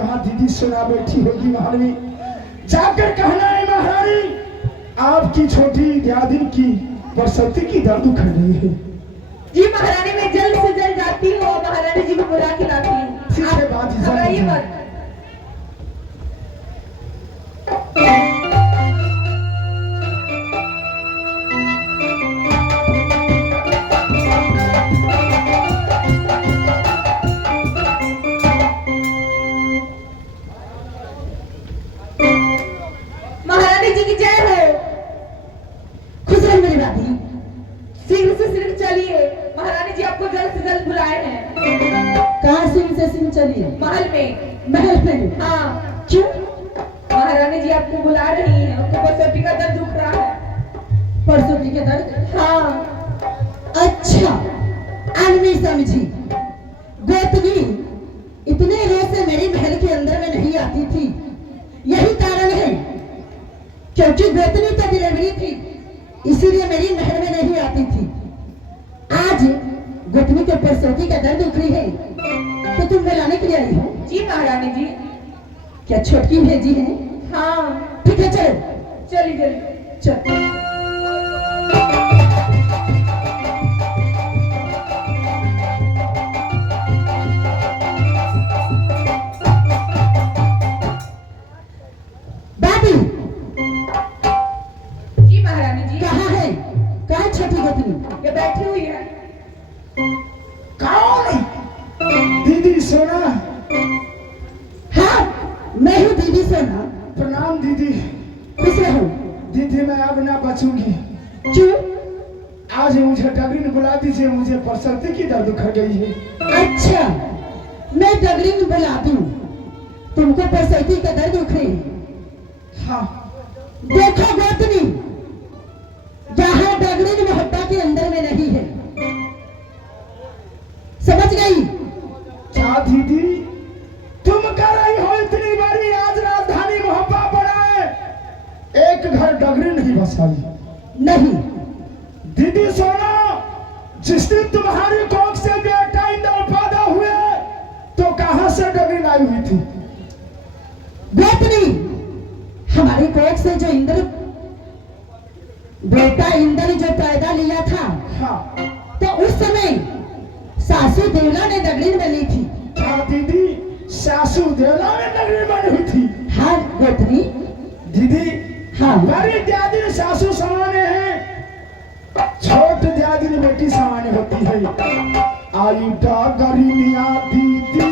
जहाँ दीदी सोना बैठी होगी महल में, जाकर कहना है महारानी आपकी छोटी दियादिन की प्रसवती की दर्द उखड़ रही है। जी महारानी मैं जल्द से जल्द जाती हूँ और महारानी जी को बुला के लाती हूँ। ठीक है बात घबराइए मत। महारानी जी की जय हो। खुश रहो मेरी बाती। शीघ्र से शीघ्र चलिए, महारानी जी आपको जल्द से जल्द बुलाए हैं। कहाँ शीघ्र से शीघ्र चलिए? महल में। महल में? हाँ। क्यों? महारानी जी आपको बुला रही हैं, उनको प्रसूति का दर्द दुख रहा है। प्रसूति के दर्द? हाँ। अच्छा, अब मैं समझी। गोतनी इतने रोज से मेरी महल के अंदर में नहीं आती थी, यही कारण है क्योंकि गोतनी तो डिलीवरी थी, इसीलिए मेरी महल में नहीं आती थी। आज गोतनी के प्रसूति का दर्द उखड़ी है तो तुम बुलाने के लिए आई हो? जी महारानी जी। क्या छोटकी भेजी है? हाँ। ठीक है चलो। चलिए चलिए चल। बाबी जी महारानी जी। कहाँ है? कहाँ है छोटी गोतनी? ये बैठी हुई है। कौन? दीदी सोना। हाँ मैं हूँ दीदी सोना। प्रणाम दीदी। खुश रहो। दीदी मैं अब ना बचूंगी। क्यों? आज मुझे डगरी ने बुला दीजिए, मुझे प्रसूति की दर्द उखड़ गई है। अच्छा मैं डगरी में बुला दूं, तुमको प्रसूति का दर्द उखड़े? हाँ। देखो गोतनी, जहाँ डगरी मोहब्बत के अंदर में नहीं है, समझ गई? क्या दीदी तुम कर रही हो इतनी बड़ी आज राजधानी मोहब्बत बनाए, एक घर डगरी नहीं बसाई। नहीं दीदी सोना, जिस दिन तुम्हारी कोख से बेटा इंदर पैदा हुए तो कहां से डगरी आई हुई थी? गोतनी, हमारी कोख से जो इंद्र बेटा इंद्र जो पैदा लिया था, हाँ। तो उस समय सासू देवला ने डगरी बनी थी। क्या दीदी सासू देवला में डगरी बनी हुई थी? हाँ गोतनी। दीदी हाँ बड़ी दादी सासू समाने हैं, छोट दादी बेटी समाने होती है। आई डगरी मिया दीदी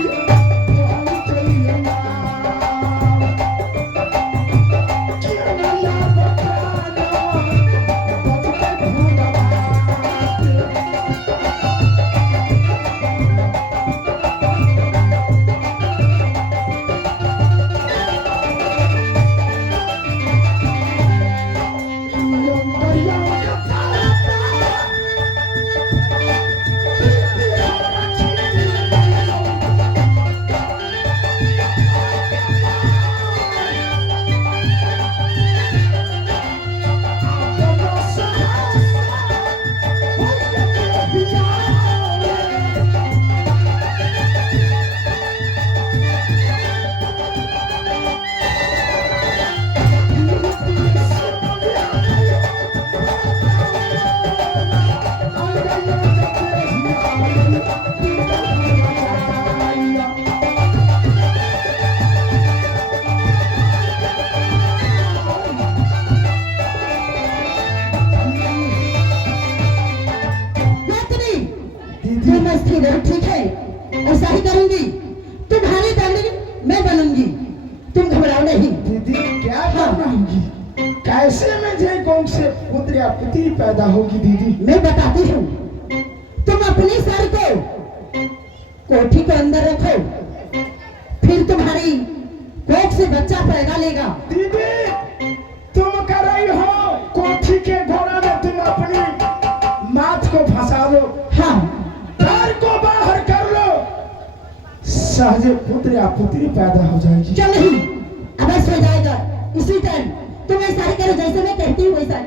ठीक है, ऐसा ही करूंगी। तुम्हारी डगरी मैं बनूंगी, तुम घबराओ नहीं। दीदी क्या बनाऊंगी? कैसे मुझे कौन से पुत्र या पुत्री पैदा होगी? दीदी मैं बताती हूँ, तुम अपनी सर को कोठी के अंदर रखो, फिर तुम्हारी कोख से बच्चा पैदा लेगा। दीदी तुम कर रही हो कोठी के घोड़ा में तुम अपनी माथ को फंसा लो, हाँ घर को बाहर कर लो, सहजे पुत्र या पुत्री पैदा हो जाएगी। क्यों नहीं, अवश्य हो जाएगा इसी टाइम। तुम ऐसा ही करो जैसे मैं कहती हूँ वैसा।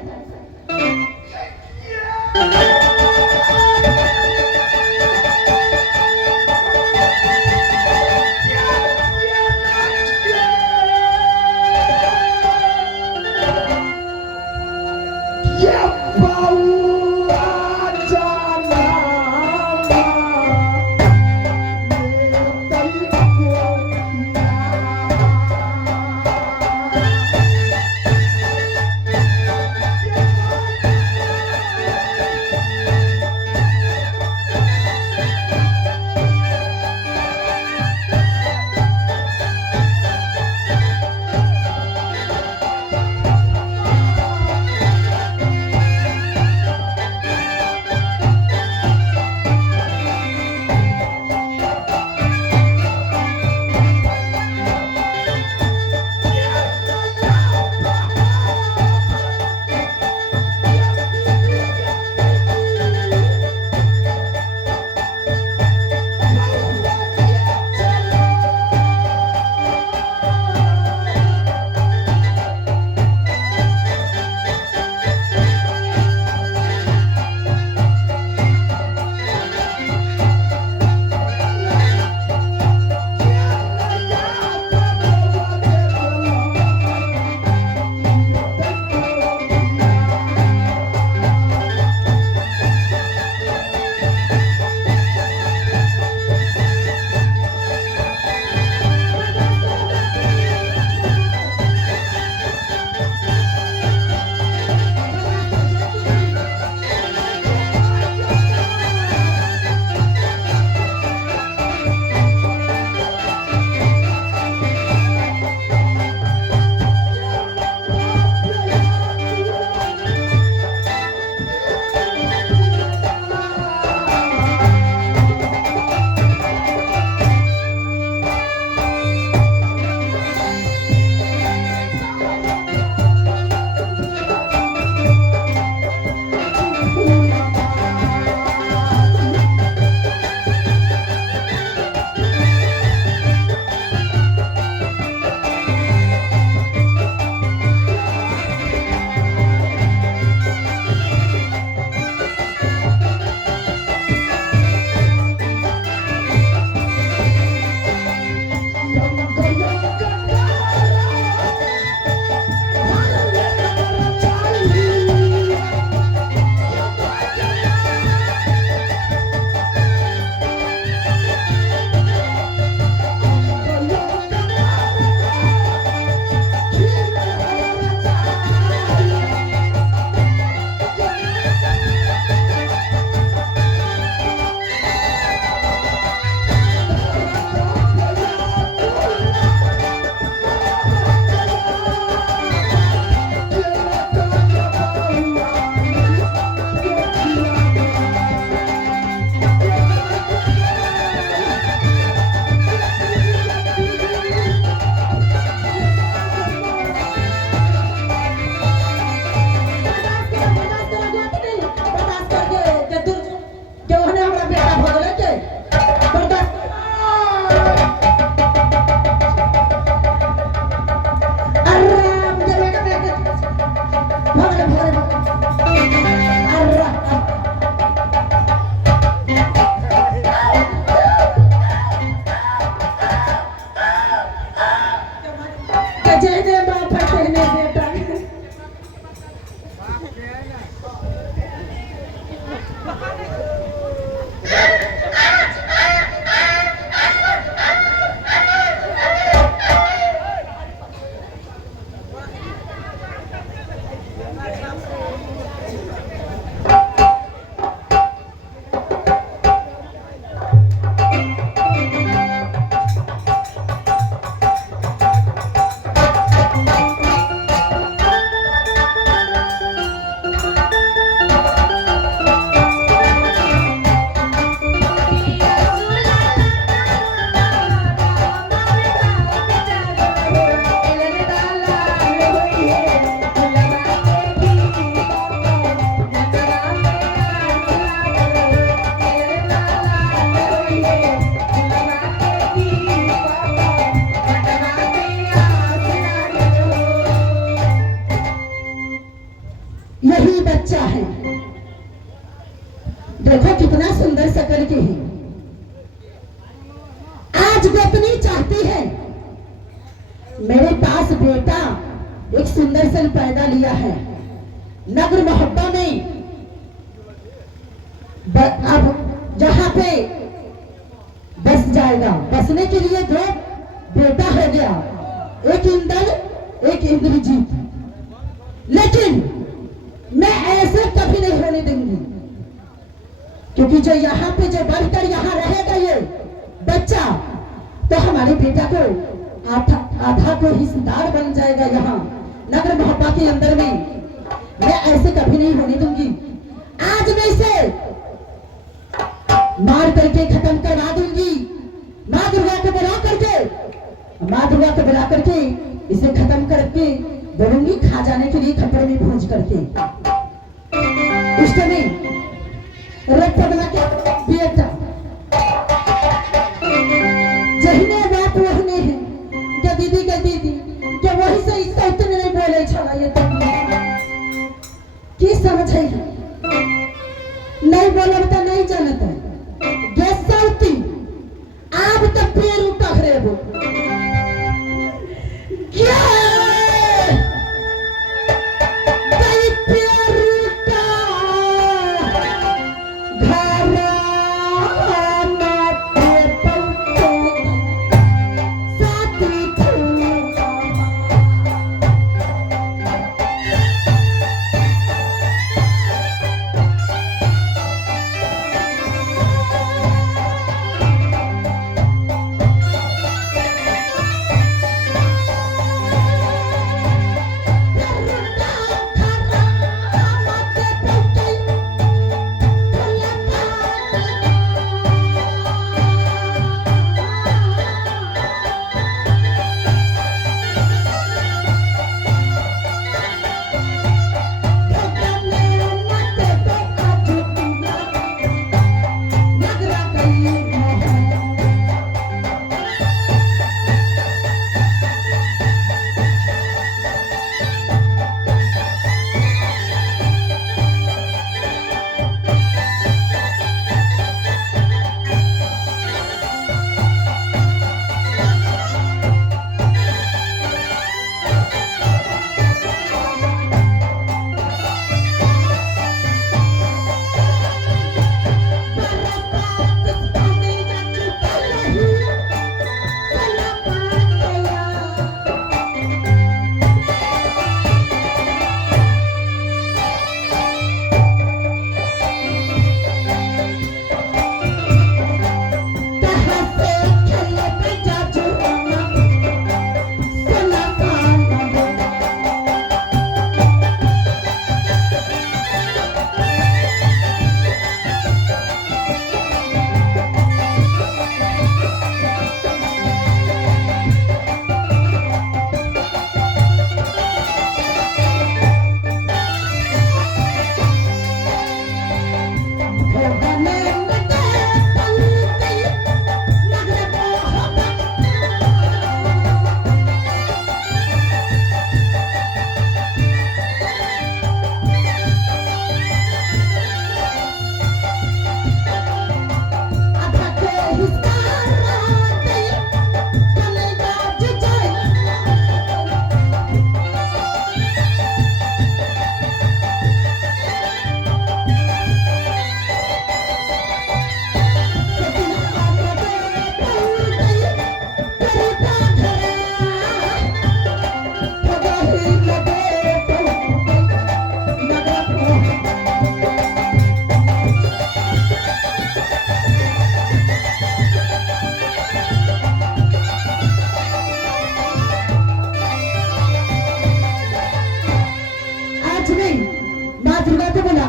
मेरे बेटा। यही बच्चा है, देखो कितना सुंदर शकल के है। आज गोतनी चाहती है मेरे पास बेटा एक सुंदर सन पैदा लिया है, नगर मोहब्बा में अब जहां पे बस जाएगा, बसने के लिए दो बेटा हो गया, एक इंद्र एक इंद्रजीत। लेकिन मैं ऐसे कभी नहीं होने दूंगी, क्योंकि जो यहाँ पे जो बढ़कर यहाँ रहेगा ये बच्चा, तो हमारे बेटा को आधा को हिस्सेदार बन जाएगा यहाँ नगर मोहब्बा के अंदर में। मैं ऐसे कभी नहीं होने दूंगी। आज मैं इसे मार करके खत्म करवा दूंगी, माँ दुर्गा को बुला करके, माँ दुर्गा को बुला करके इसे खत्म करके बोलूंगी खा जाने के लिए खपड़े में भूंज करके। इष्ट में रक्त बना के बेटा जहने बात वहने है क्या दीदी क्या वही से इसका उतने नहीं बोले छला ये तो की समझे नहीं बोलब तो नहीं जानता गैस चलती आप तो पैर उठा रहे हो क्या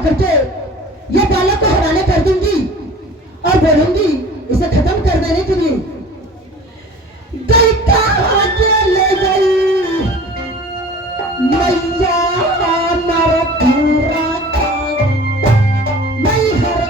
आकर के ये बालक को हवाले कर दूंगी और बोलूंगी इसे खत्म कर देने के लिए। गई कहाँ के ले गई मैया हमारा पूरा मैं हर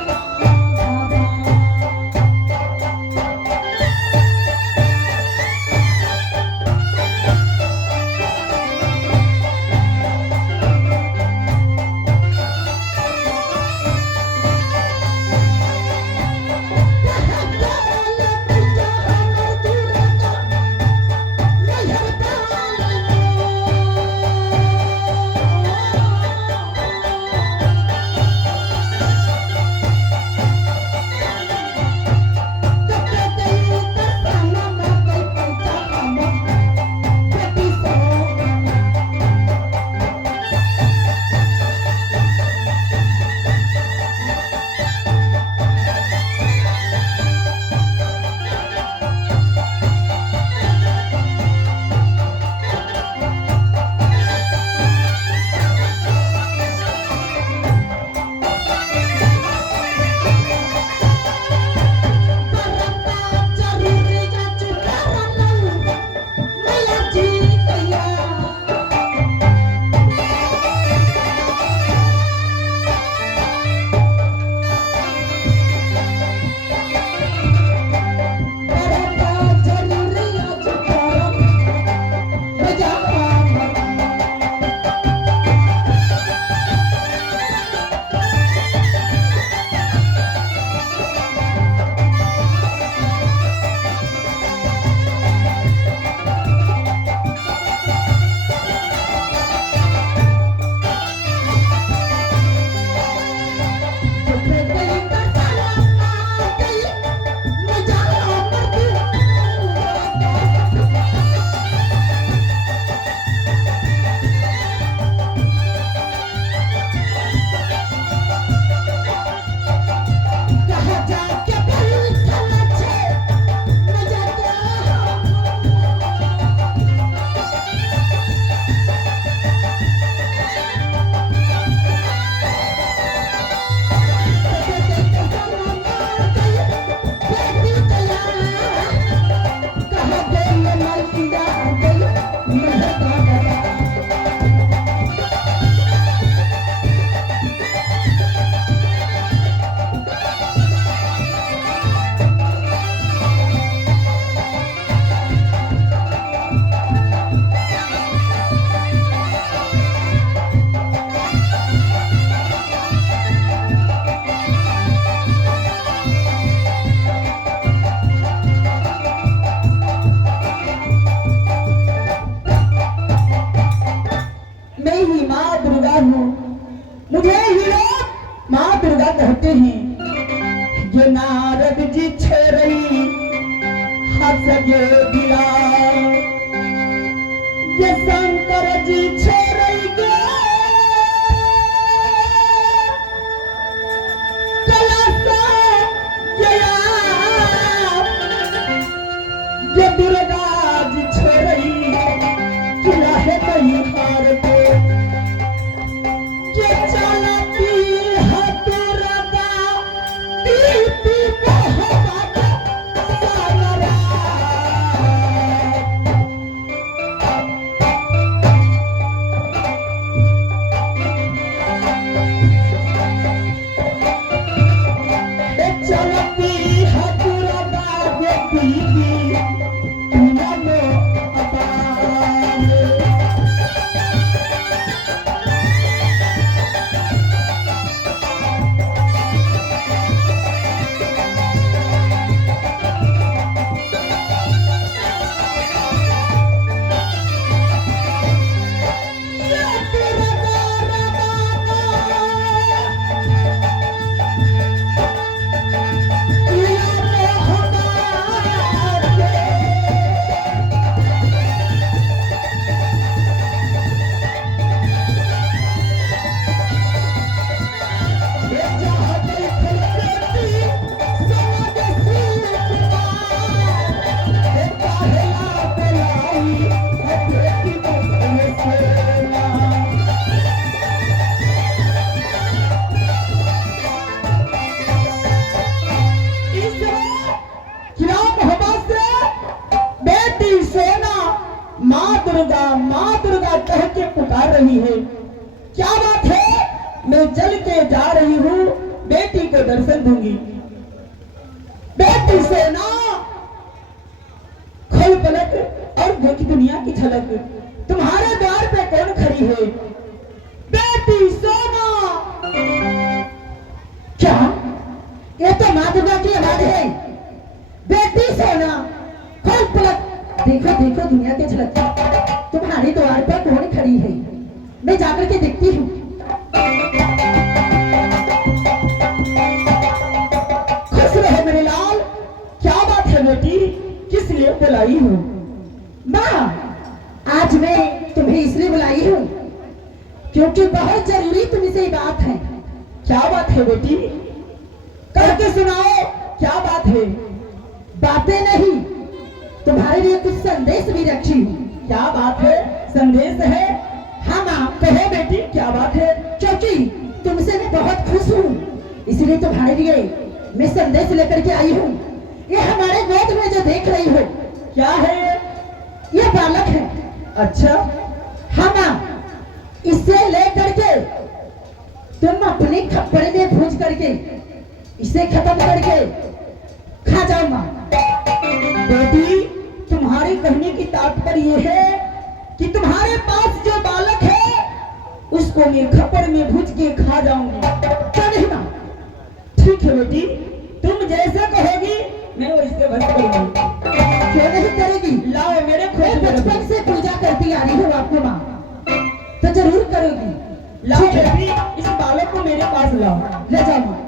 ये नारद जी छोरई हंस गे दिला, ये शंकर जी छोरई गे कलसा गया, ये दुर्गा जी छोरई किला है नहीं हार के, ये चलती है दुर्गा दीदी मोहब्बत सागरा। रही है। क्या बात है? मैं चल के जा रही हूँ, बेटी को दर्शन दूंगी। बेटी सोना, खोल पलक और देख दुनिया की झलक, तुम्हारे द्वार पे कौन खड़ी है? बेटी सोना। क्या ये तो माँ दुर्गा की आवाज है। बेटी सोना, खोल पलक, देखो देखो दुनिया के झलक, तुम्हारे द्वार पर कौन खड़ी है? मैं जाकर के देखती हूँ। खुश रहो मेरे लाल। क्या बात है बेटी, किस लिए बुलाई हूँ? माँ, आज मैं तुम्हें इसलिए बुलाई हूँ क्योंकि बहुत जरूरी तुमसे बात है। क्या बात है बेटी, करके सुनाओ, क्या बात है? बातें नहीं, तुम्हारे लिए कुछ संदेश भी रखी हूँ। क्या बात है? संदेश है? हाँ माँ, कहो बेटी, क्या बात है? क्योंकि तुमसे मैं बहुत खुश हूँ, इसलिए तुम्हारे लिए मैं संदेश लेकर के आई हूँ। ये हमारे गोद में जो देख रही हो, क्या है ये? ये बालक है। अच्छा, हाँ माँ, इसे लेकर के तुम अपने खप्पड़े में भूज करके इसे खत्म करके खा जाओ माँ। बेटी, तुम्हारे कहने की तात्पर्य है कि तुम्हारे पास जो बालक है उसको मैं खप्पड़ में भूज के खा जाऊंगी। क्यों नहीं माँ? ठीक है बेटी, तुम जैसे कहोगी मैं वैसे बस करूंगी। क्यों नहीं करेगी? लाओ मेरे मैं खोज में बचपन से पूजा करती आ रही हूँ आपको माँ, तो जरूर करोगी। लाओ ठीक है, बेटी, इस बालक को मेरे पास लाओ। ले जाओ माँ।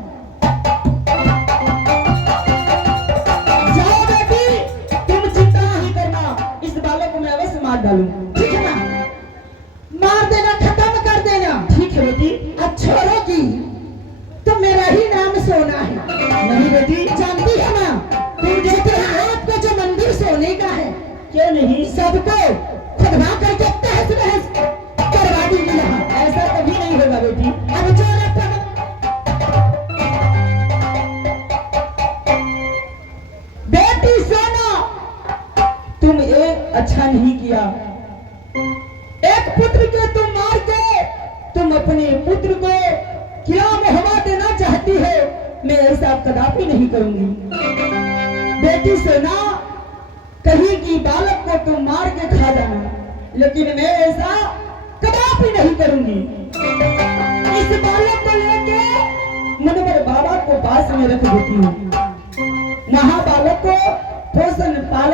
जाओ बेटी, तुम चिंता नहीं करना, इस बालक को मैं अवश्य मार डालूंगा। ठीक है माँ, मार देना, खत्म कर देना। ठीक है बेटी। अब छोड़ोगी तो मेरा ही नाम सोना है। नहीं बेटी, जानती है माँ, तुम जो आपका जो मंदिर सोने का है, क्या नहीं? सबको खुदवा करके तहस नहस करवा दूंगी यहाँ। ऐसा कभी नहीं होगा बेटी। अब जो बेटी सोना, तुम एक अच्छा नहीं किया। एक पुत्र के तुम मार के तुम अपने पुत्र को क्या मुहम्मा देना चाहती हो, मैं ऐसा कदापि नहीं करूंगी। बेटी सोना, कहीं की बालक को तुम मार के खा जाना, लेकिन मैं ऐसा कदापि नहीं करूंगी। इस बालक को लेके मनोहर बाबा को पास में रख देती हूँ। महाबालक को पोषण पालन